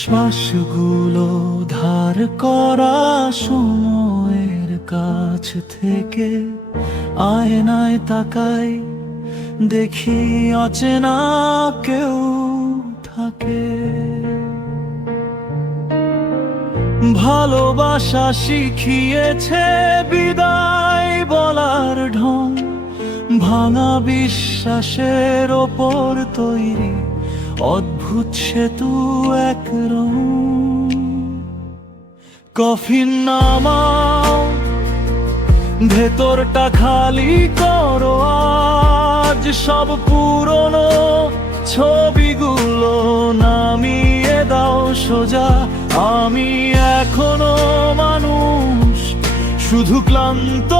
শ্বাসগুলো ধার করা সময়ের কাছ থেকে আয়নায় তাকাই, দেখি অচেনা কেউ থাকে। ভালোবাসা শিখিয়েছে বিদায় বলার ঢং, ভাঙা বিশ্বাসের ওপর তৈরি অদ্ভুত সেতু এক রং। কফিন নামাও, ভেতরটা খালি করো আজ, সব পুরনো ছবিগুলো নামিয়ে দাও সোজা। আমি এখনো মানুষ, শুধু ক্লান্ত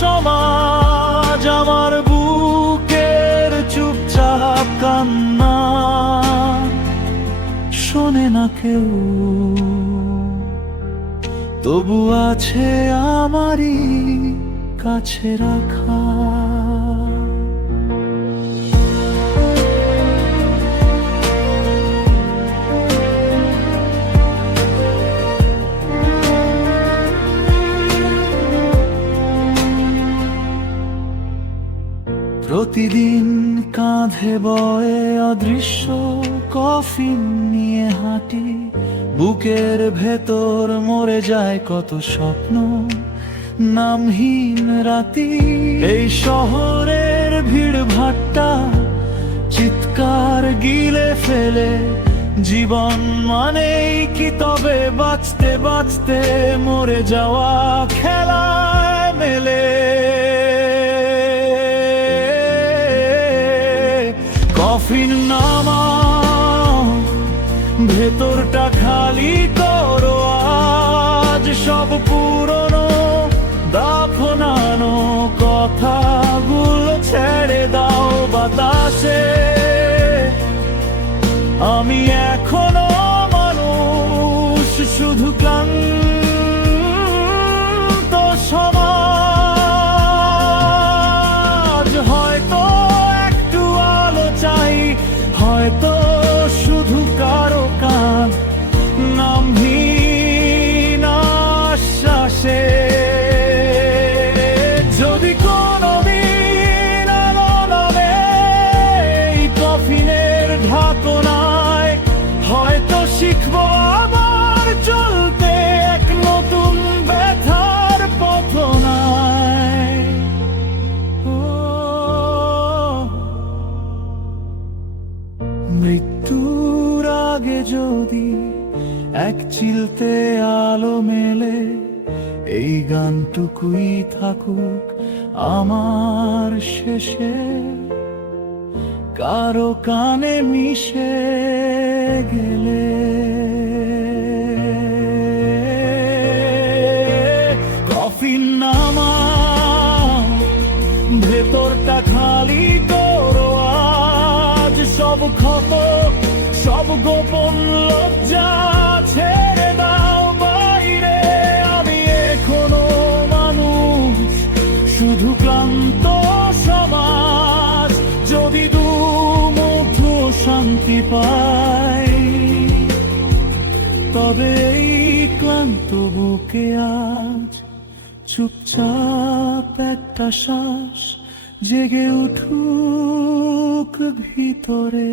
সমাজ আমার বুকের চুপচাপ কান্না শোনে না কেউ, তবু আছে আমারই কাছে রাখা। প্রতিদিন কাঁধে বয়ে অদৃশ্য কফিন নিয়ে হাঁটি, বুকের ভেতর মরে যায় কত স্বপ্ন নামহীন রাতি। এই শহরের ভিড় ভাট্টা চিৎকার গিলে ফেলে, জীবন মানেই কি তবে বাঁচতে বাঁচতে মরে যাওয়া খেলায় মেলে। কফিন নামাও, ভেতরটা খালি করো আজ, সব পুরনো দাফনানো কথাগুলো ছেড়ে দাও বাতাসে। আমি এখনো মানুষ, শুধু ক্লান্ত সমাজ। হয়তো একটু আলো চাই, হয়তো শুধু কারো কান নামহীন আশ্বাসে। যদি কোনোদিন আলো নামে এই কফিনের ঢাকনায়, হয়তো শিখবো আবার চলতে এক নতুন ব্যথার পথনায়। মৃত্যুর আগে যদি এক চিলতে আলো মেলে, এই গানটুকুই থাকুক আমার শেষে, কারো কানে মিশে গেলে। কফিন নামাও, ভেতরটা খালি করো আজ, সব ক্ষত সব গোপন লজ্জা ছেড়ে দাও বাইরে। আমি এখনো মানুষ, শুধু ক্লান্ত সমাজ। যদি দু মুঠো শান্তি পাই, তবে এই ক্লান্ত বুকে আজ চুপচাপ একটা শ্বাস জেগে উঠুক ভিতরে।